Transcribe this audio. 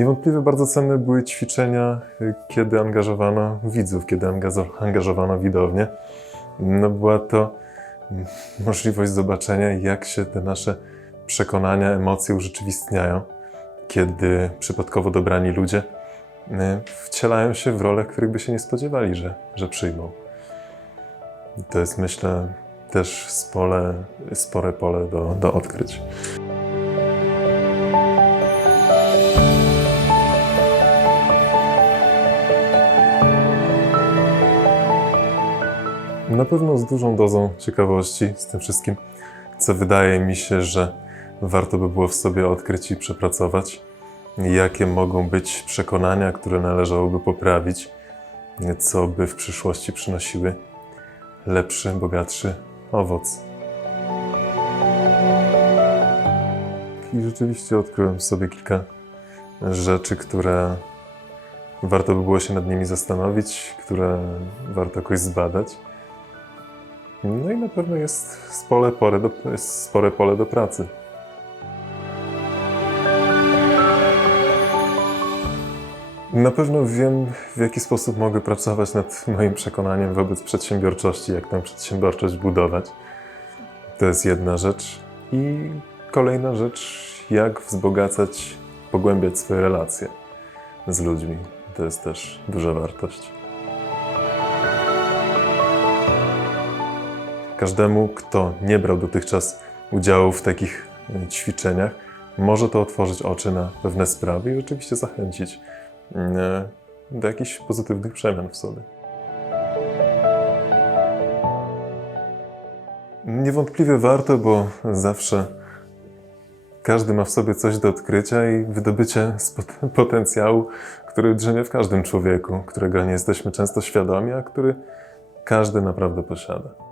Niewątpliwie bardzo cenne były ćwiczenia, y, kiedy angażowano widzów, kiedy angażowano widownię. No była to mm, możliwość zobaczenia, jak się te nasze przekonania, emocje urzeczywistniają, kiedy przypadkowo dobrani ludzie y, wcielają się w role, których by się nie spodziewali, że, że przyjmą. To jest, myślę, też spole, spore pole do, do odkryć. Na pewno z dużą dozą ciekawości z tym wszystkim, co wydaje mi się, że warto by było w sobie odkryć i przepracować. Jakie mogą być przekonania, które należałoby poprawić, co by w przyszłości przynosiły lepszy, bogatszy owoc. I rzeczywiście odkryłem w sobie kilka rzeczy, które warto by było się nad nimi zastanowić, które warto jakoś zbadać. No i na pewno jest spore pole do, jest spore pole do pracy. Na pewno wiem, w jaki sposób mogę pracować nad moim przekonaniem wobec przedsiębiorczości, jak tę przedsiębiorczość budować. To jest jedna rzecz. I kolejna rzecz, jak wzbogacać, pogłębiać swoje relacje z ludźmi. To jest też duża wartość. Każdemu, kto nie brał dotychczas udziału w takich e, ćwiczeniach, może to otworzyć oczy na pewne sprawy i rzeczywiście zachęcić e, do jakichś pozytywnych przemian w sobie. Niewątpliwie warto, bo zawsze każdy ma w sobie coś do odkrycia i wydobycia z pot- potencjału, który drzemie w każdym człowieku, którego nie jesteśmy często świadomi, a który każdy naprawdę posiada.